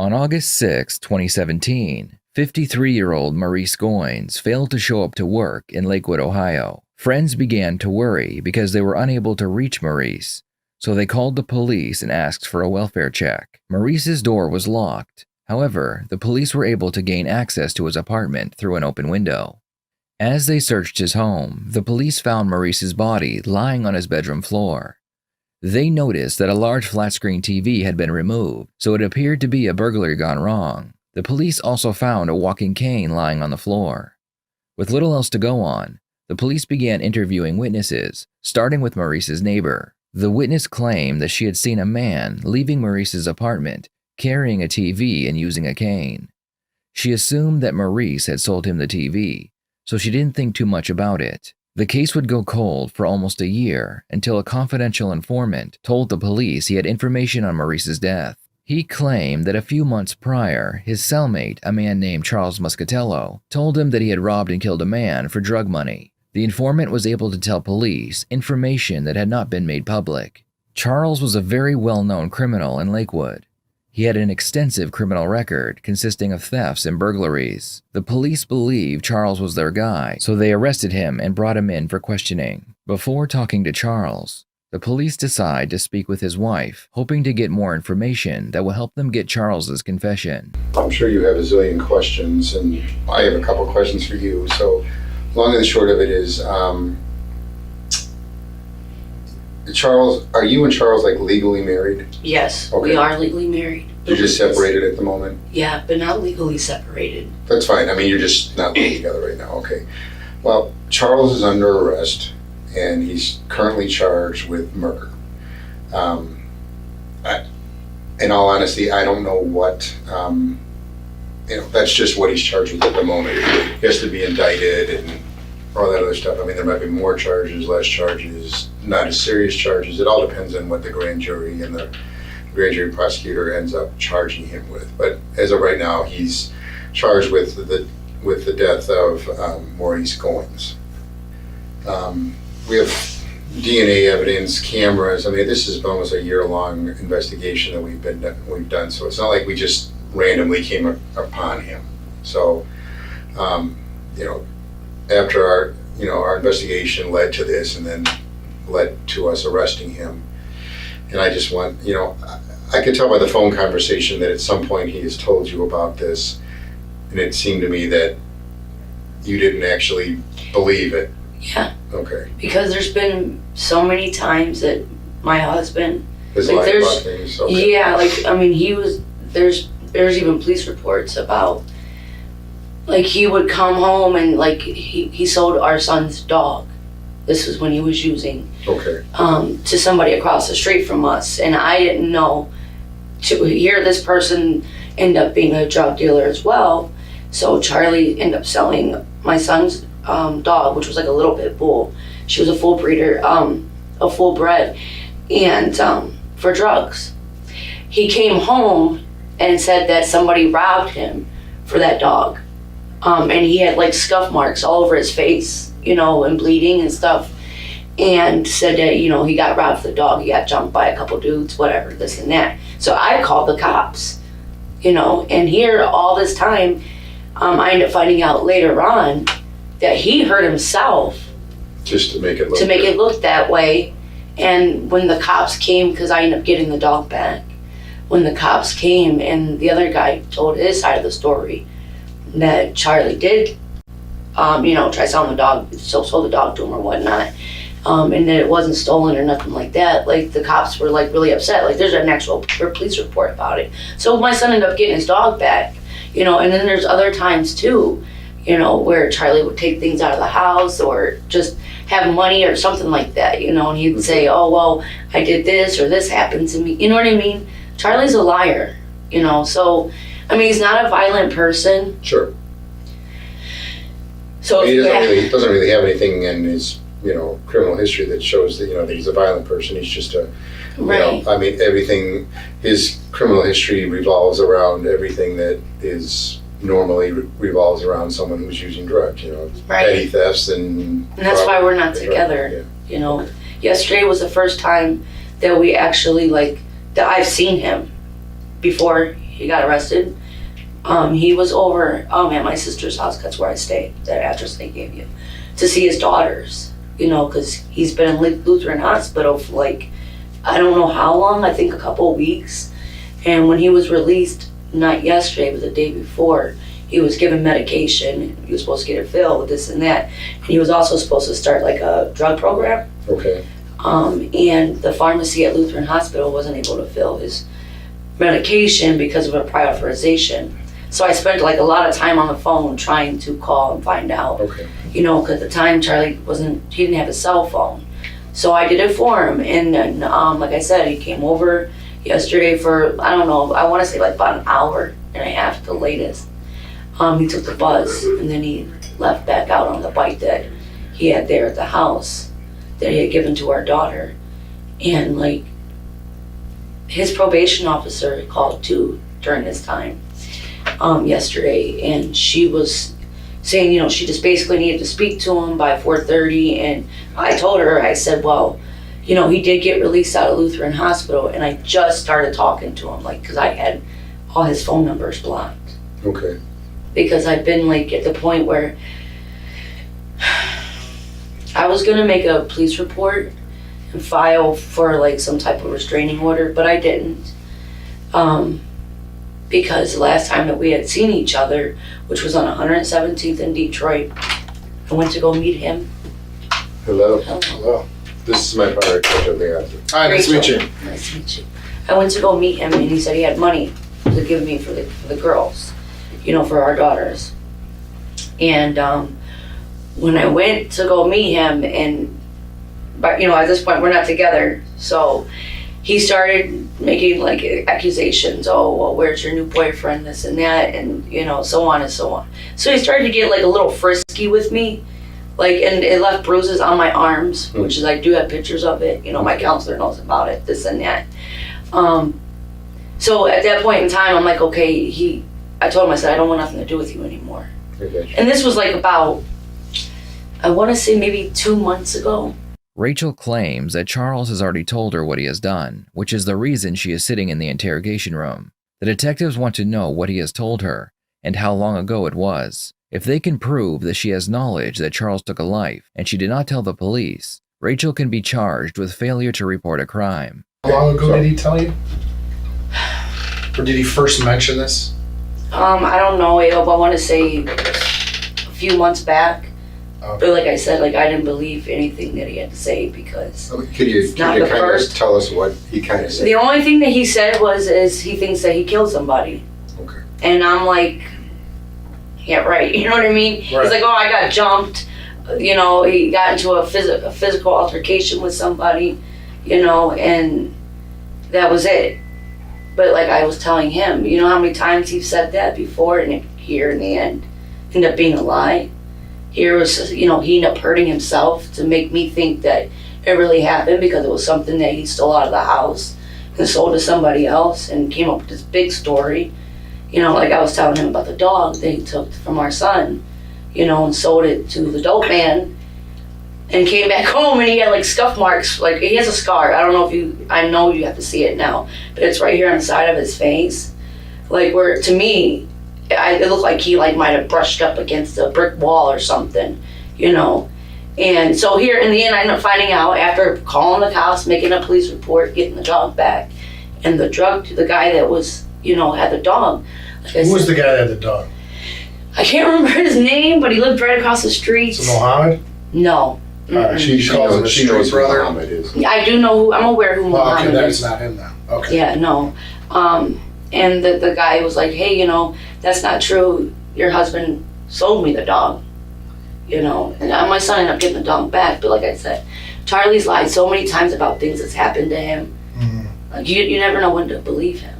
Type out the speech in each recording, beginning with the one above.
On August 6, 2017, 53-year-old Maurice Goins failed to show up to work in Lakewood, Ohio. Friends began to worry because they were unable to reach Maurice, so they called the police and asked for a welfare check. Maurice's door was locked. However, the police were able to gain access to his apartment through an open window. As they searched his home, the police found Maurice's body lying on his bedroom floor. They noticed that a large flat-screen TV had been removed, so it appeared to be a burglary gone wrong. The police also found a walking cane lying on the floor. With little else to go on, the police began interviewing witnesses, starting with Maurice's neighbor. The witness claimed that she had seen a man leaving Maurice's apartment, carrying a TV and using a cane. She assumed that Maurice had sold him the TV, so she didn't think too much about it. The case would go cold for almost a year until a confidential informant told the police he had information on Maurice's death. He claimed that a few months prior, his cellmate, a man named Charles Muscatello, told him that he had robbed and killed a man for drug money. The informant was able to tell police information that had not been made public. Charles was a very well-known criminal in Lakewood. He had an extensive criminal record consisting of thefts and burglaries. The police believed Charles was their guy, so they arrested him and brought him in for questioning. Before talking to Charles, the police decide to speak with his wife, hoping to get more information that will help them get Charles's confession. I'm sure you have a zillion questions, and I have a couple questions for you. So, long and the short of it is, Charles, are you and Charles like legally married? Yes, Okay. we are legally married. You're just separated at the moment? Yeah, but not legally separated. That's fine. I mean, you're just not living together right now. Okay. Well, Charles is under arrest, and he's currently charged with murder. In all honesty, I don't know what, that's just what he's charged with at the moment. He has to be indicted and all that other stuff. I mean, there might be more charges, less charges, not as serious charges. It all depends on what the grand jury and the grand jury prosecutor ends up charging him with. But as of right now, he's charged with the death of Maurice Goins. We have DNA evidence, cameras. I mean, this is almost a year-long investigation that we've done. So it's not like we just randomly came upon him. So, after our investigation led to this, and then led to us arresting him. And I just want, I could tell by the phone conversation that at some point he has told you about this, and it seemed to me that you didn't actually believe it. Yeah. Okay. Because there's been so many times that my husband, His like, life about things. Okay. yeah, like, I mean, there's even police reports about, like, he would come home and, like, he sold our son's dog. This was when he was using, Okay. to somebody across the street from us. And I didn't know to hear this person end up being a drug dealer as well. So Charlie ended up selling my son's dog, which was like a little pit bull. She was a full breeder, a full bred, and for drugs. He came home and said that somebody robbed him for that dog. And he had like scuff marks all over his face, and bleeding and stuff. And said that, he got robbed for the dog. He got jumped by a couple dudes, whatever, this and that. So I called the cops, and here all this time, I ended up finding out later on that he hurt himself. Just to make it look To make it look that way. And when the cops came, because I ended up getting the dog back, when the cops came and the other guy told his side of the story, that Charlie did, try selling the dog, sold the dog to him or whatnot, and that it wasn't stolen or nothing like that. Like, the cops were like really upset. Like, there's an actual police report about it. So my son ended up getting his dog back, and then there's other times too, where Charlie would take things out of the house or just have money or something like that, and he'd say, oh, well, I did this or this happened to me. You know what I mean? Charlie's a liar, so, I mean, he's not a violent person. Sure. So He doesn't really have anything in his, criminal history that shows that, that he's a violent person. He's just right. I mean, everything, his criminal history revolves around everything that is normally revolves around someone who's using drugs, Right. petty thefts and that's why we're not together. Yeah. Yesterday was the first time that we actually, that I've seen him before he got arrested. He was over at my sister's house. That's where I stay. That address they gave you, to see his daughters. You know, because he's been in Lutheran Hospital for like, I don't know how long. I think a couple of weeks. And when he was released, not yesterday, but the day before, he was given medication. He was supposed to get it filled with this and that. And he was also supposed to start like a drug program. Okay. And the pharmacy at Lutheran Hospital wasn't able to fill his medication because of a prior authorization. So I spent like a lot of time on the phone trying to call and find out. Okay. You know, because at the time Charlie he didn't have a cell phone. So I did it for him. And then, like I said, he came over yesterday for, I don't know, I want to say like about an hour and a half at the latest. He took the bus and then he left back out on the bike that he had there at the house that he had given to our daughter. And like, his probation officer called too during this time yesterday, and she was saying, you know, she just basically needed to speak to him by 4:30. And I told her, I said, well, you know, he did get released out of Lutheran Hospital, and I just started talking to him, like, because I had all his phone numbers blocked. Okay. Because I've been like at the point where I was gonna make a police report and file for like some type of restraining order, but I didn't. Because the last time that we had seen each other, which was on 117th in Detroit, I went to go meet him. Hello. Hello. This is my father, Coach of the Arthur. Hi, nice to meet you. Nice to meet you. I went to go meet him, and he said he had money to give me for the girls, you know, for our daughters. And when I went to go meet him, but you know, at this point we're not together, so he started making like accusations. Oh, well, where's your new boyfriend? This and that, and you know, so on and so on. So he started to get like a little frisky with me, like, and it left bruises on my arms, which is, I do have pictures of it. You know, my counselor knows about it. This and that. So at that point in time, I'm like, okay. I told him, I said, I don't want nothing to do with you anymore. Okay. And this was like about, I want to say maybe 2 months ago. Rachel claims that Charles has already told her what he has done, which is the reason she is sitting in the interrogation room. The detectives want to know what he has told her and how long ago it was. If they can prove that she has knowledge that Charles took a life and she did not tell the police, Rachel can be charged with failure to report a crime. How long ago did he tell you? Or did he first mention this? I don't know, I want to say a few months back. Okay. But like I said, like, I didn't believe anything that he had to say because Could you not kind the of first. tell us what he kind of said? The only thing that he said is he thinks that he killed somebody. Okay. And I'm like, yeah, right. You know what I mean? Right. He's like, oh, I got jumped. You know, he got into a physical altercation with somebody, you know, and that was it. But like I was telling him, you know how many times he's said that before, and here in the end ended up being a lie. Here was, you know, he ended up hurting himself to make me think that it really happened because it was something that he stole out of the house and sold to somebody else and came up with this big story. You know, like I was telling him about the dog that he took from our son, you know, and sold it to the dope man and came back home and he had like scuff marks. Like, he has a scar. I don't know if I know you have to see it now, but it's right here on the side of his face. Like, where to me, it looked like he like might have brushed up against a brick wall or something, you know. And so here in the end, I ended up finding out after calling the cops, making a police report, getting the dog back, and the guy that was, you know, had the dog. Like Who was the guy that had the dog? I can't remember his name, but he lived right across the street. Is it Mohammed? No. She calls him a she street knows who brother. Muhammad is. I do know who, I'm aware who Oh, Muhammad okay, is. that's not him then. Okay. Yeah, no. And the guy was like, hey, you know, that's not true. Your husband sold me the dog, you know. And my son ended up getting the dog back. But like I said, Charlie's lied so many times about things that's happened to him. Mhm. Like, you never know when to believe him,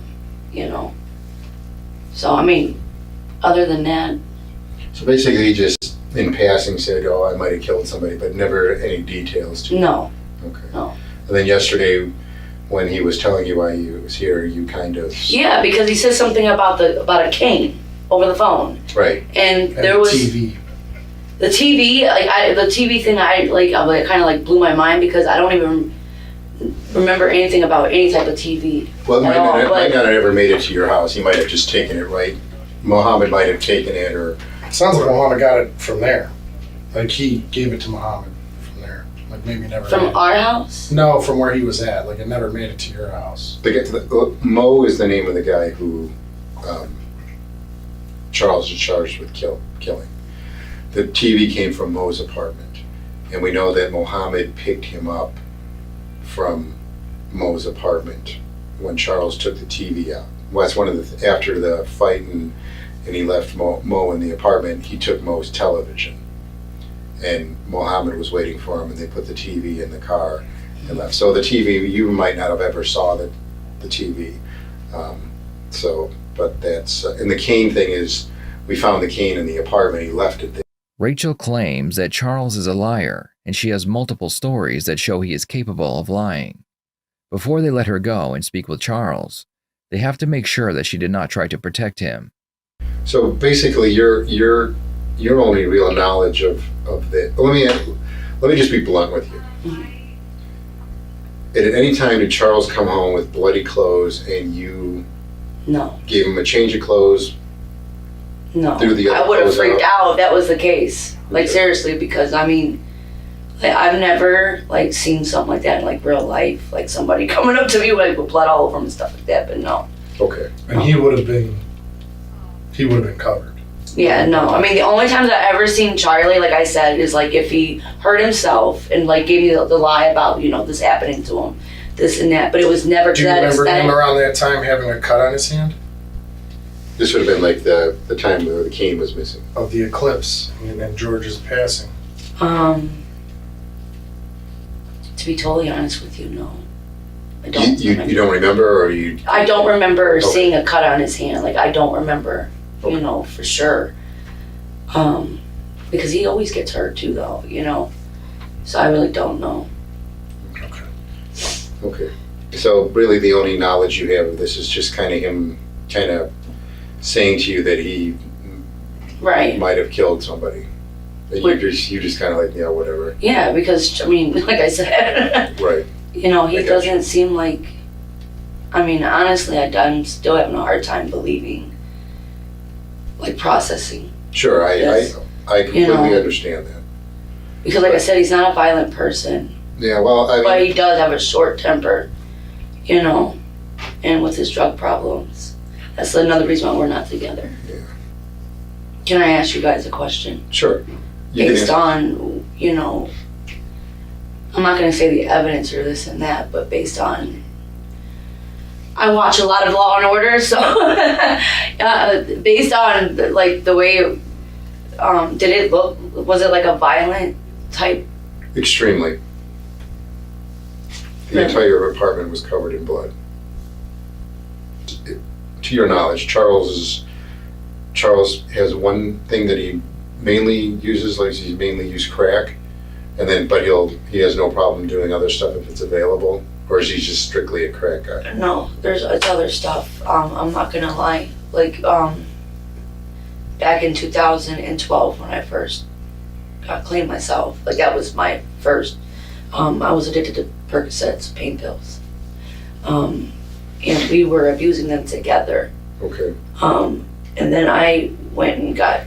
you know. So, I mean, other than that, So basically, he just in passing said, "Oh, I might have killed somebody," but never any details to. no. Okay. No. And then yesterday, when he was telling you why he was here, you kind of. Yeah, because he said something about a cane over the phone. Right. And And there the was TV. the TV, the TV thing, I kind of like blew my mind because I don't even remember anything about any type of TV. Well, it at all, might but- not have ever made it to your house. He might have just taken it, right? Mohammed might have taken it, or Sounds like Muhammad got it from there. Like he gave it to Muhammad from there. Like maybe never. From made it. our house? No, from where he was at. Like it never made it to your house. Mo is the name of the guy who Charles is charged with killing. The TV came from Mo's apartment, and we know that Mohammed picked him up from Mo's apartment when Charles took the TV out. Well, that's one of the after the fight, and he left Mo in the apartment. He took Mo's television, and Mohammed was waiting for him, and they put the TV in the car and left. So the TV, you might not have ever saw the TV. But that's and the cane thing is, we found the cane in the apartment. He left it there. Rachel claims that Charles is a liar, and she has multiple stories that show he is capable of lying. Before they let her go and speak with Charles, they have to make sure that she did not try to protect him. So basically, your only real knowledge of the. Let me just be blunt with you. At any time did Charles come home with bloody clothes and you No. gave him a change of clothes? No. Threw the other I would have clothes freaked out? out if that was the case. Like Okay. seriously, because I mean, like, I've never like seen something like that in like real life. Like somebody coming up to me like with blood all over him and stuff like that. But no. Okay. And he would have been covered. Yeah, no. I mean, the only times I ever seen Charlie, like I said, is like if he hurt himself and like gave me the lie about, this happening to him, this and that. But it was never Do to you that remember extent. him around that time having a cut on his hand This would have been like the time where the cane was missing. of the eclipse and then George's passing? To be totally honest with you, no. I don't. You don't remember, or you? I don't remember Okay. seeing a cut on his hand. Like I don't remember, Okay. for sure. Because he always gets hurt too, though. So I really don't know. Okay. Okay. So really, the only knowledge you have of this is just kind of him, kind of saying to you that he Right. might have killed somebody. And Would- you just kind of like, yeah, whatever. Yeah, because I mean, like I said, Right. he I doesn't seem like. I mean, honestly, I'm still having a hard time believing, like processing, Sure. Yes. I completely know. understand that. because like I said, he's not a violent person, Yeah. Well, I but mean, he does have a short temper, and with his drug problems, that's another reason why we're not together. Yeah. Can I ask you guys a question? sure. You can Based answer. on, I'm not going to say the evidence or this and that, but based on, I watch a lot of Law and Order, so based on like the way, did it look? Was it like a violent type? Extremely. The Really? entire apartment was covered in blood. To your knowledge, Charles has one thing that he mainly uses, like he's mainly used crack, but he has no problem doing other stuff if it's available, or is he just strictly a crack guy? No, it's other stuff. I'm not gonna lie. Like back in 2012 when I first got clean myself, like that was my first. I was addicted to Percocets, pain pills, and we were abusing them together. Okay. And then I went and got,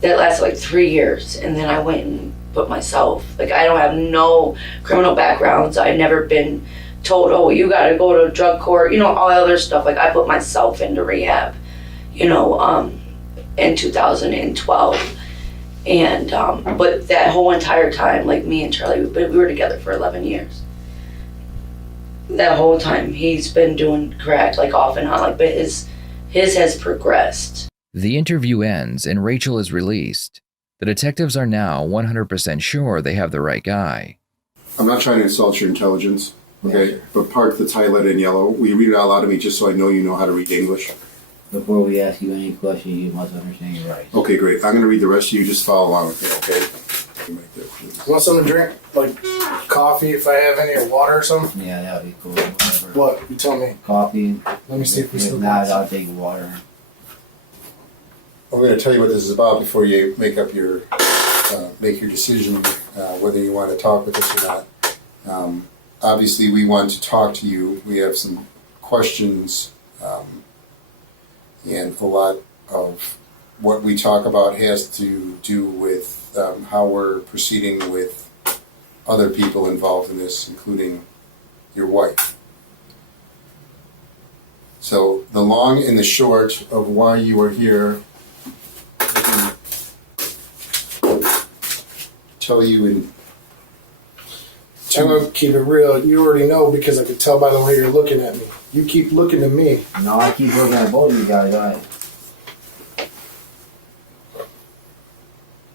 that lasted like 3 years, and then I went and put myself, like I don't have no criminal backgrounds. I've never been told, oh, you gotta go to drug court, all that other stuff. Like I put myself into rehab, in 2012. And, but that whole entire time, like me and Charlie, we were together for 11 years. That whole time he's been doing crack, like off and on, like, but his has progressed. The interview ends and Rachel is released. The detectives are now 100% sure they have the right guy. I'm not trying to insult your intelligence, okay? But park the tie letter in yellow. Will you read it out loud to me just so I know you know how to read English? Before we ask you any question, you must understand your rights. Okay, great. I'm going to read the rest of you. Just follow along with me, okay? Right there, please. You want something to drink? Like coffee if I have any, or water or something? Yeah, that would be cool. Whatever. What? You tell me. Coffee. Let me see if we If still not, got I'll take water. I'm going to tell you what this is about before you make your decision whether you want to talk with us or not. obviously we want to talk to you. We have some questions, and a lot of what we talk about has to do with how we're proceeding with other people involved in this, including your wife. So the long and the short of why you are here, I can tell you in I'm gonna keep it real. You already know because I could tell by the way you're looking at me. You keep looking at me. No, I keep looking at both of you guys.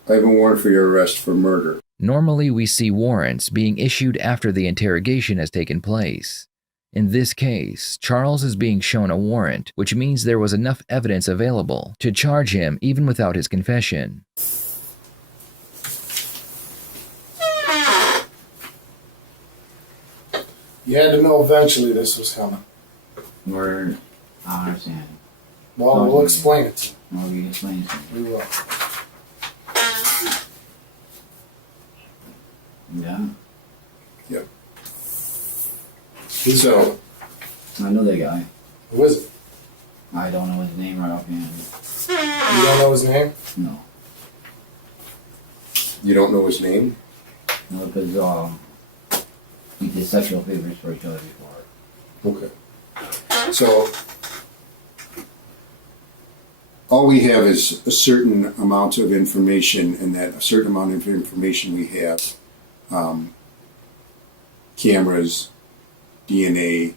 I have a warrant for your arrest for murder. Normally, we see warrants being issued after the interrogation has taken place. In this case, Charles is being shown a warrant, which means there was enough evidence available to charge him even without his confession. You had to know eventually this was coming. I understand. Well, we'll explain it to you. No, you explain it to me. We will. Yeah. So, I know that guy. Who is it? I don't know his name right offhand. You don't know his name? No. you don't know his name? No, because we did sexual favors for each other before. Okay. So, all we have is a certain amount of information, and that a certain amount of information we have, cameras, DNA,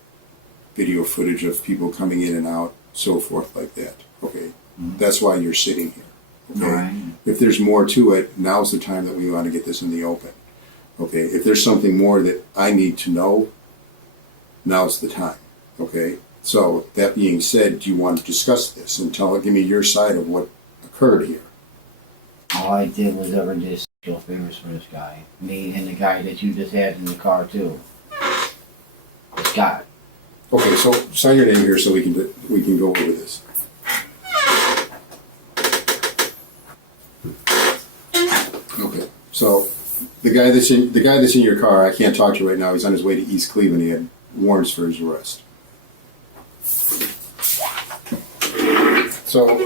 video footage of people coming in and out, so forth like that. Okay, that's why you're sitting here. Okay, Right. if there's more to it, now's the time that we want to get this in the open. Okay, if there's something more that I need to know, now's the time. Okay, so that being said, do you want to discuss this and give me your side of what occurred here? All I did was ever did sexual favors for this guy. Me and the guy that you just had in the car too. Scott. Okay, so sign your name here so we can go over this. Okay, so the guy that's in your car, I can't talk to you right now. He's on his way to East Cleveland. He had warrants for his arrest. So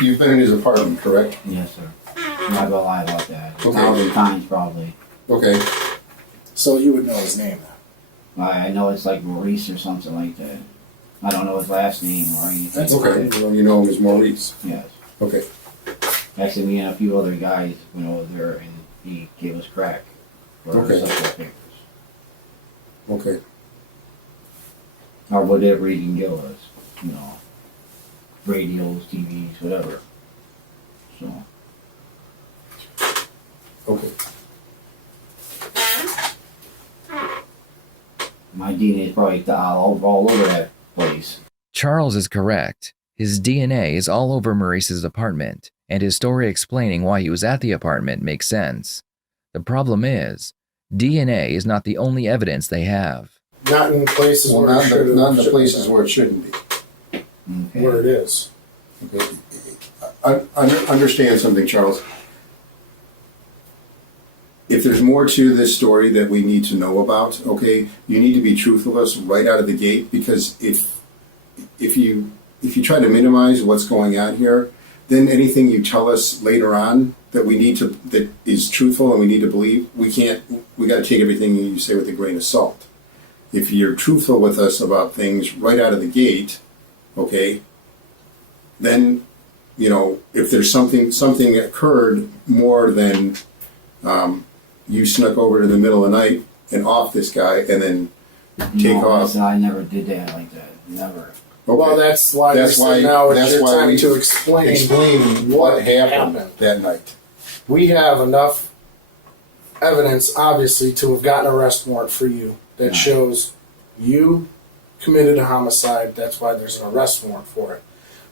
you've been in his apartment, correct? Yes, sir. I'm not gonna lie about that. Okay. 1,000 times probably. Okay. So you would know his name then. I know it's like Maurice or something like that. I don't know his last name or anything. That's Okay. Well, you know him as Maurice. Yes. Okay. Actually, me and a few other guys went over there and he gave us crack for Okay. sexual favors. Okay. Or whatever he can give us. You know, radios, TVs, whatever. So, Okay. my DNA is probably all over that place. Charles is correct. His DNA is all over Maurice's apartment, and his story explaining why he was at the apartment makes sense. The problem is, DNA is not the only evidence they have. Not in places Well, where it not should in the places where it shouldn't be. Okay. where it is. Okay. Understand something, Charles. If there's more to this story that we need to know about, okay, you need to be truthful with us right out of the gate, because if you try to minimize what's going on here, then anything you tell us later on that is truthful and we need to believe, we got to take everything you say with a grain of salt. If you're truthful with us about things right out of the gate, okay, then, if there's something that occurred more than you snuck over to the middle of the night and off this guy and then take No, off. listen, I never did that like that. Never. Okay. Well, that's why you're saying now it's your time to explain what happened that night. We have enough evidence, obviously, to have gotten an arrest warrant for you that Right. shows you committed a homicide. That's why there's an arrest warrant for it.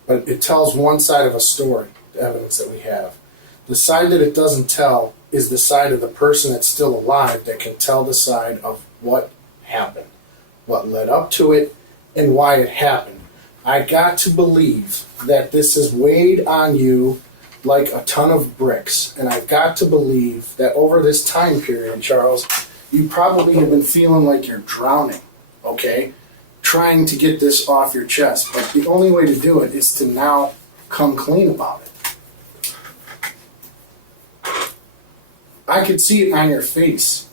But it tells one side of a story, the evidence that we have. The side that it doesn't tell is the side of the person that's still alive that can tell the side of what happened, what led up to it, and why it happened. I got to believe that this has weighed on you like a ton of bricks, and I've got to believe that over this time period, Charles, You probably have been feeling like you're drowning, okay? Trying to get this off your chest. But the only way to do it is to now come clean about it. I could see it on your face.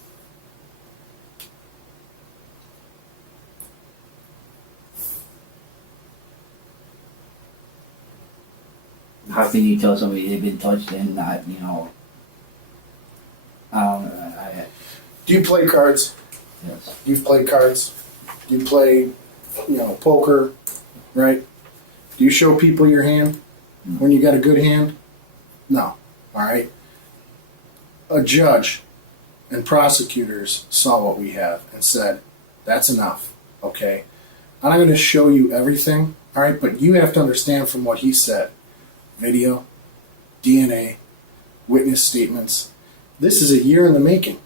How can you tell somebody they've been touched and not, you know? Do you play cards? Yes. You've played cards. You play, poker, right? Do you show people your hand when you got a good hand? No. All right. A judge and prosecutors saw what we have and said, that's enough, okay? I'm not going to show you everything, all right? But you have to understand from what he said, video, DNA, witness statements. This is a year in the making.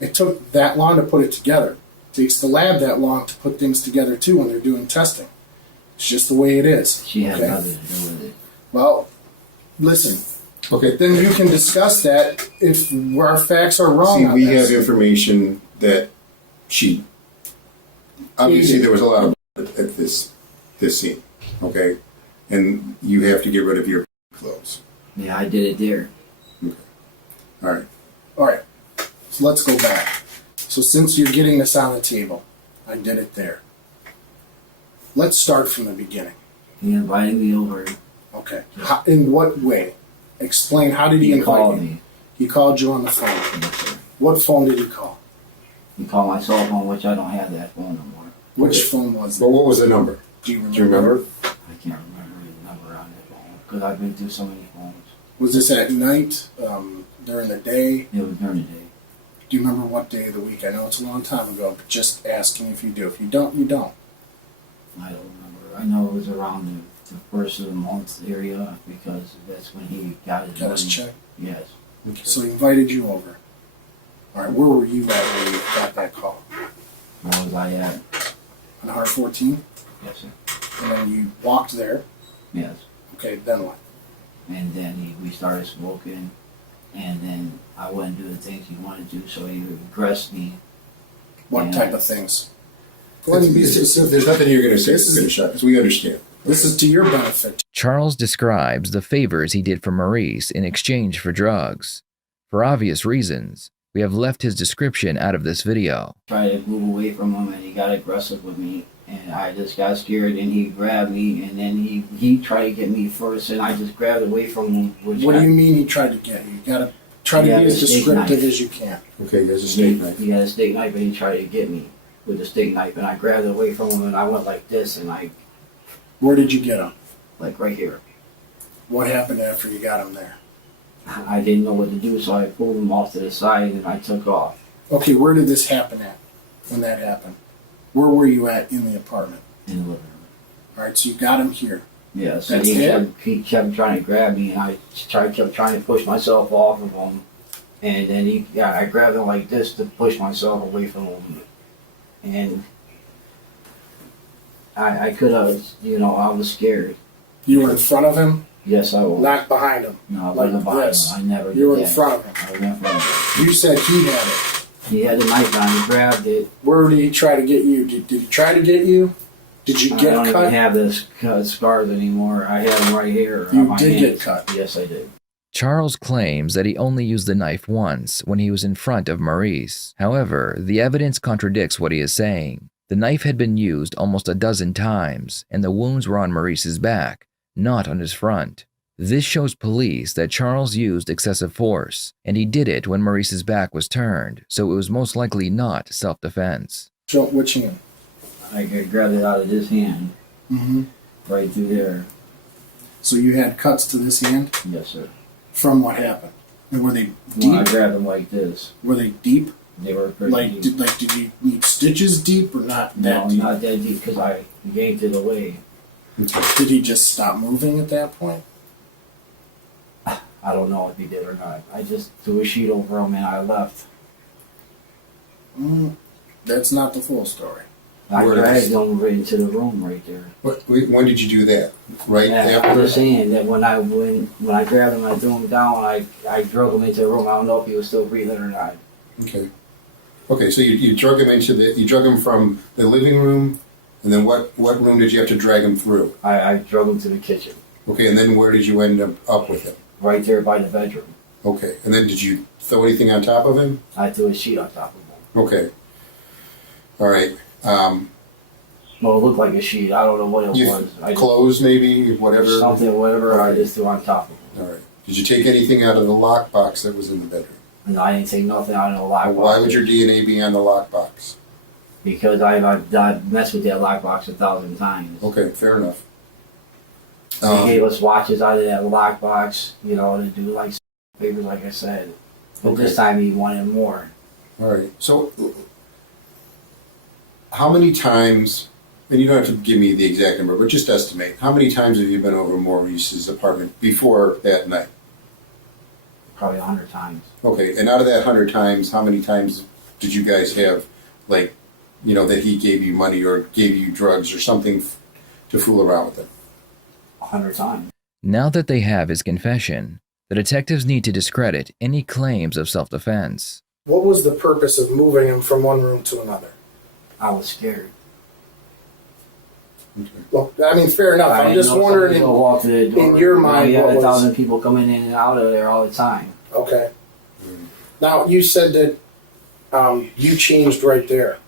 It took that long to put it together. It takes the lab that long to put things together too when they're doing testing. It's just the way it is. She has okay? nothing to do with it. Well, listen. Okay. Then you can discuss that if our facts are wrong. See, on we this. have information that she, obviously there was a lot of at this scene, okay? And you have to get rid of your clothes. Yeah, I did it there. All right. All right. So let's go back. So since you're getting this on the table, I did it there. Let's start from the beginning. He invited me over. Okay. How, in what way? Explain. How did he invite called you? me. He called you on the phone. Yes, sir. What phone did he call? He called my cell phone, which I don't have that phone no more. Which Okay. phone was Well, it? what was the number? Do you Do you remember? I can't remember the number on that phone because I've been through so many phones. Was this at night? During the day? It was during the day. Do you remember what day of the week? I know it's a long time ago, but just asking if you do. If you don't, you don't. I don't remember. I know it was around the first of the month area because that's when he got his Got his money. check. Yes. So he invited you over. All right, where were you at when you got that call? Where was I at? On R14? Yes, sir. And then you walked there. Yes. Okay, then what? And then we started smoking, and then I wouldn't do the things he wanted to, so he aggressed me. What Yeah. type of things? Go ahead and be specific. There's nothing you're going to say. This is- Finish up, because we understand. This is to your benefit. Charles describes the favors he did for Maurice in exchange for drugs. For obvious reasons, we have left his description out of this video. Tried to move away from him, and he got aggressive with me, and I just got scared, and he grabbed me, and then he tried to get me first, and I just grabbed away from him. Which What do you mean he tried to get you? You gotta try to He be had as a steak descriptive knife. as you can. Okay, there's a steak knife. He had a steak knife, and he tried to get me with the steak knife, and I grabbed it away from him, and I went like this, and Where did you get him? like right here. What happened after you got him there? I didn't know what to do, so I pulled him off to the side, and I took off. Okay, where did this happen at? When that happened? Where were you at in the apartment? In the living room. All right, so you got him here. Yeah, so That's he kept trying to grab me, and I kept trying to push myself off of him. And then I grabbed him like this to push myself away from him. And I could have, I was scared. You were in front of him, Yes, I was. not behind him. No, I like wasn't behind this. him. I never did You were in that. front of him. I was in front of him. You said he had it. He had the knife on, he grabbed it. Where did he try to get you? Did he try to get you? Did you I get don't even cut? have this scars anymore. I had them right here. You on my did hands. get cut. Yes, I did. Charles claims that he only used the knife once when he was in front of Maurice. However, the evidence contradicts what he is saying. The knife had been used almost a dozen times, and the wounds were on Maurice's back, not on his front. This shows police that Charles used excessive force, and he did it when Maurice's back was turned, so it was most likely not self-defense. Show which hand? I grabbed it out of his hand, Mm-hmm. right through there. So you had cuts to this hand Yes, sir. from what happened? And were they When I deep? grabbed them like this, Were they deep? they were pretty deep. Did you need stitches deep or not that No, deep? not that deep because I yanked it away. Did he just stop moving at that point? I don't know if he did or not. I just threw a sheet over him and I left. That's not the full story. I Where dragged is- him right into the room right there. When did you do that? Right Yeah, I'm after? just saying that when I grabbed him and I threw him down, I drug him into the room. I don't know if he was still breathing or not. Okay. Okay, so you drug him you drug him from the living room, and then what room did you have to drag him through? I drove him to the kitchen, Okay, and then where did you end up with him? right there by the bedroom. Okay, and then did you throw anything on top of him? I threw a sheet on top of him. Okay. All right. Well, it looked like a sheet. I don't know what it You was. I clothes maybe, whatever. just, something, whatever. I Okay. just threw on top of him. All right. Did you take anything out of the lockbox that was in the bedroom? And I didn't take nothing out of the lockbox. Why would your DNA be on the lockbox? Because I've messed with that lockbox 1,000 times. Okay, fair enough. They gave us watches out of that lockbox, you know, to do like favors, like I said. But this time he wanted more. All right. So, how many times? And you don't have to give me the exact number, but just estimate. How many times have you been over Maurice's apartment before that night? Probably 100 times. Okay, and out of that 100 times, how many times did you guys have, like, you know, that he gave you money or gave you drugs or something to fool around with him? 100 times. Now that they have his confession, the detectives need to discredit any claims of self-defense. What was the purpose of moving him from one room to another? I was scared. Well, I mean, fair enough. I'm just wondering. Go walk to the door. in your mind, you had what was- 1,000 people coming in and out of there all the time. Okay. Now you said that you changed right there,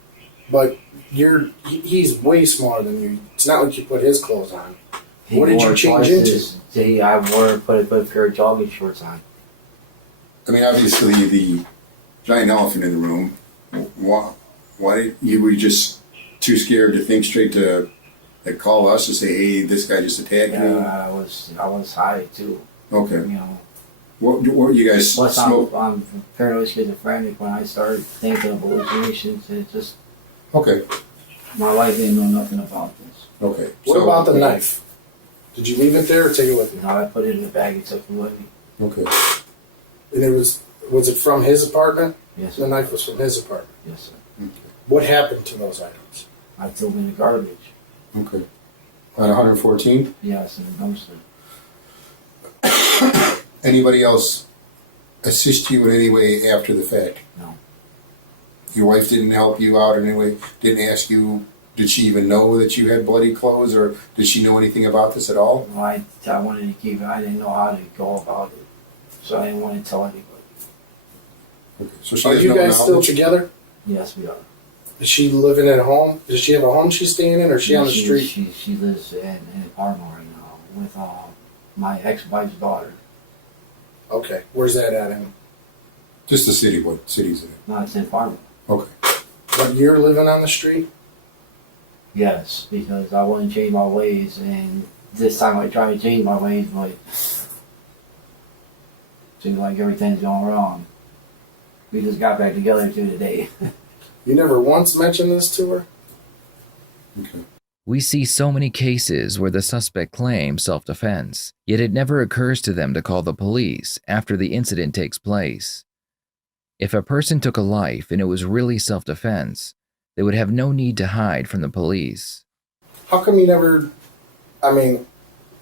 but he's way smaller than you. It's not like you put his clothes on. What did you change into? I put a pair of jogging shorts on. I mean, obviously, the giant elephant in the room. Why were you just too scared to think straight to like call us and say, "Hey, this guy just attacked me"? I was high too. Okay. You know. What you guys Plus, smoke? I'm paranoid schizophrenic. When I start thinking of hallucinations, it just Okay. my wife didn't know nothing about this. Okay. What about the knife? Did you leave it there or take it with you? Now I put it in the bag and took it with me. Okay. And it was it from his apartment? Yes, The sir. knife was from his apartment. Yes, sir. What happened to those items? I threw them in the garbage. Okay. On 114th. Yes, in the dumpster. Anybody else assist you in any way after the fact? No. Your wife didn't help you out in any way? Didn't ask you? Did she even know that you had bloody clothes, or did she know anything about this at all? Well, I wanted to keep it. I didn't know how to go about it, so I didn't want to tell anybody. Okay. So she Are has you no guys still knowledge? together? Yes, we are. Is she living at home? Does she have a home she's staying in, or is she on the street? She lives in Parma right now with my ex-wife's daughter. Okay, where's that at? In? Just the city. What city's in it? No, it's in Parma. Okay. But you're living on the street? Yes, because I wouldn't change my ways, and this time I tried to change my ways, but seems like everything's going wrong. We just got back together today. You never once mentioned this to her? Okay. We see so many cases where the suspect claims self-defense, yet it never occurs to them to call the police after the incident takes place. If a person took a life and it was really self-defense, they would have no need to hide from the police. How come you never, I mean,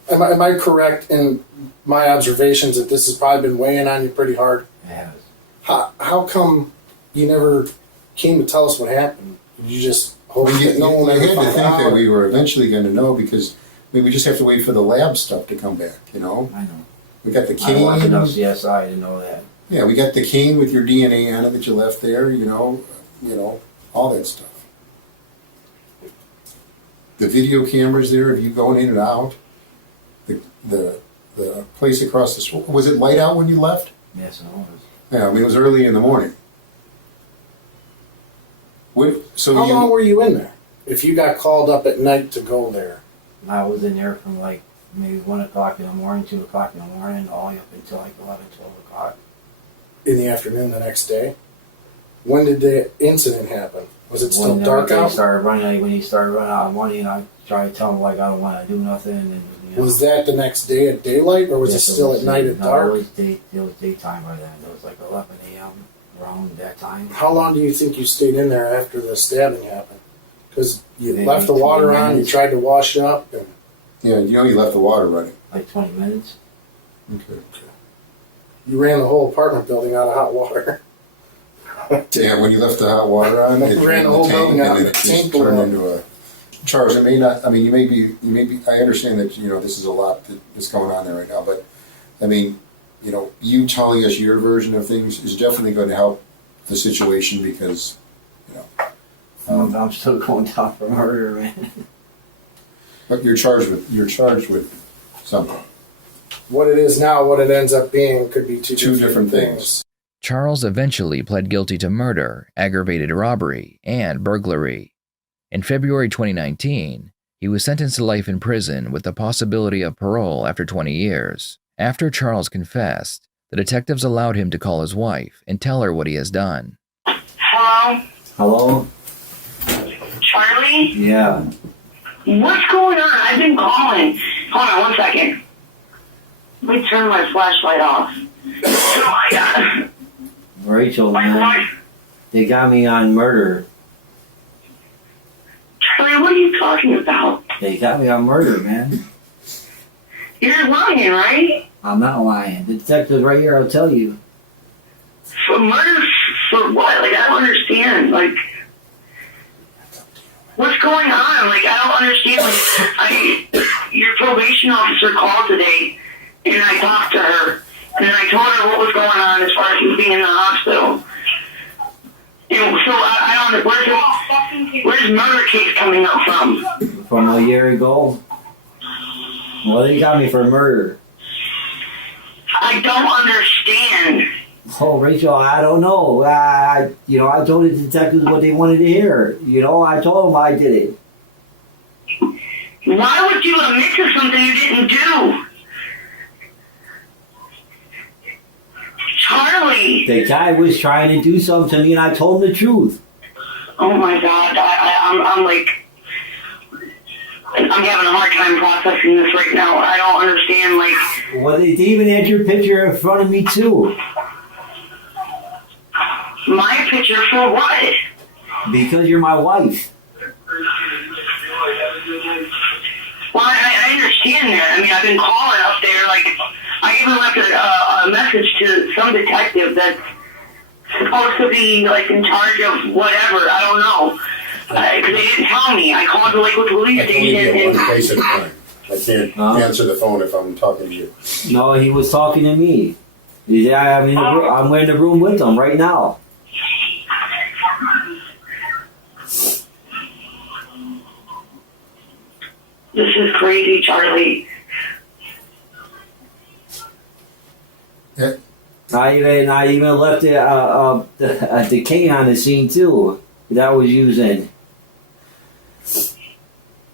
am I correct in my observations that this has probably been weighing on you pretty hard? It has. How come you never came to tell us what happened? Did you just hope Well, that no one you ever had to found think out? that we were eventually going to know, because I mean, we just have to wait for the lab stuff to come back. You know, I know. we got the I watched enough cane. CSI to know that. Yeah, we got the cane with your DNA on it that you left there. You know, all that stuff. The video cameras there of you going in and out. The place across the street, was it light out when you left? Yes, it was. Yeah, I mean it was early in the morning. So How you long were you in there? If you got called up at night to go there? I was in there from like maybe 1 o'clock in the morning, 2 o'clock in the morning, all the way up until like 11, 12 o'clock. In the afternoon the next day? When did the incident happen? Was it still When dark everything out? started running, like, when he started running out of money, and I tried to tell him like I don't want to do nothing. And Was that the next day at daylight, or was Yes, it still was- at night at no, dark? It was daytime by then. It was like 11 a.m. around that time. How long do you think you stayed in there after the stabbing happened? Because you Maybe left the 20 water on, you minutes. tried to wash up, and you left the water running. Like 20 minutes. Okay. you ran the whole apartment building out of hot water. Yeah, when you left the hot water on, it Ran ran the the whole tank, building out and and it the just tank blew turned up. into a. Charles, it may not. I mean, you may be. I understand that this is a lot that's going on there right now, but I mean, you telling us your version of things is definitely going to help the situation because, I'm still going down for murder, man. but you're charged with something. What it is now, what it ends up being, could be two different things. Charles eventually pled guilty to murder, aggravated robbery, and burglary. In February 2019, he was sentenced to life in prison with the possibility of parole after 20 years. After Charles confessed, the detectives allowed him to call his wife and tell her what he has done. Hello, Hello? Charlie? Yeah. What's going on? I've been calling. Hold on one second. Let me turn my flashlight off. Oh my god. Rachel, My man. wife. They got me on murder. Charlie, what are you talking about? They got me on murder, man. You're lying, right? I'm not lying. The detective's right here, I'll tell you. For murder? For what? Like, I don't understand. Like, what's going on? Like, I don't understand. Like, your probation officer called today, and I talked to her, and then I told her what was going on as far as you being in the hospital. And so I don't. Where's murder case coming up from? From a year ago? Well, they got me for murder. I don't understand. Oh, Rachel, I don't know. I told the detectives what they wanted to hear. I told them I did it. Why would you admit to something you didn't do? Charlie! The guy was trying to do something to me, and I told him the truth. Oh my god, I'm like, I'm having a hard time processing this right now. I don't understand, like, Well, they even had your picture in front of me, too. my picture for what? Because you're my wife. Well, I understand that. I mean, I've been calling up there, like, I even left a message to some detective that's supposed to be, like, in charge of whatever. I don't know. Because they didn't tell me. I called the Lakewood Police I can only Station get and... one place at a time. I can't answer the phone if I'm talking to you. No, he was talking to me. Yeah, I'm in the room with him right now. This is crazy, Charlie. Yeah. I even left the cane on the scene too. That I was using.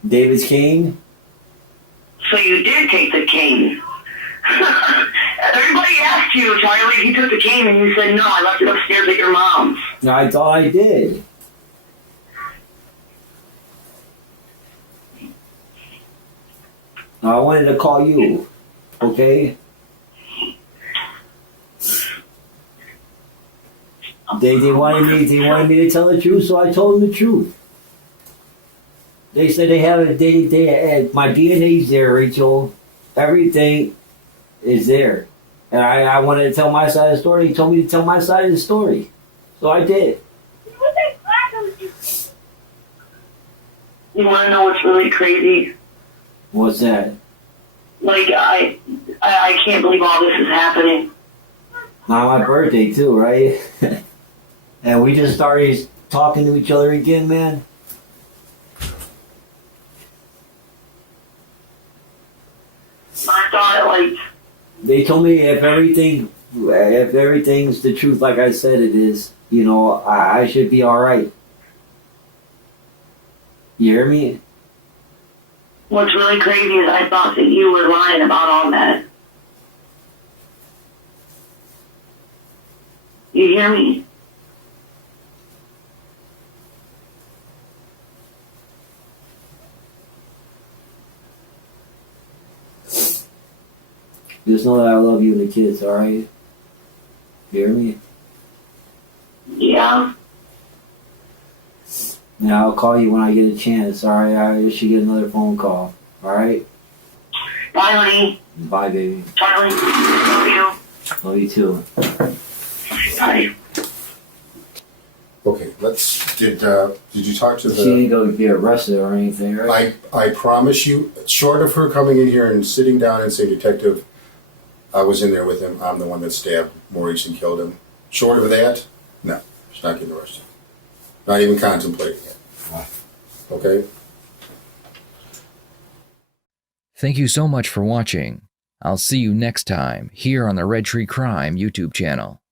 David's cane. So you did take the cane. Everybody asked you, Charlie, if you took the cane, and you said, no, I left it upstairs at your mom's. I thought I did. I wanted to call you, okay? They wanted me to tell the truth, so I told them the truth. They said they have it. They had my DNA's there, Rachel. Everything is there, and I wanted to tell my side of the story. He told me to tell my side of the story, so I did. You want to know what's really crazy? What's that? Like, I can't believe all this is happening. On my birthday too, right? And we just started talking to each other again, man. I thought, like, They told me if everything's the truth, like I said it is, I should be all right. You hear me? what's really crazy is I thought that you were lying about all that. You hear me? Just know that I love you and the kids, all right? You hear me? Yeah. And I'll call you when I get a chance, all right? I should get another phone call, all right? Bye, honey. Bye, baby. Charlie, love you. Love you too. Bye. Okay, did you talk to She the, ain't gonna get arrested or anything, right? I promise you, short of her coming in here and sitting down and saying, Detective, I was in there with him, I'm the one that stabbed Maurice and killed him. Short of that, no, she's not getting arrested. Not even contemplating it. Okay? Thank you so much for watching. I'll see you next time here on the Red Tree Crime YouTube channel.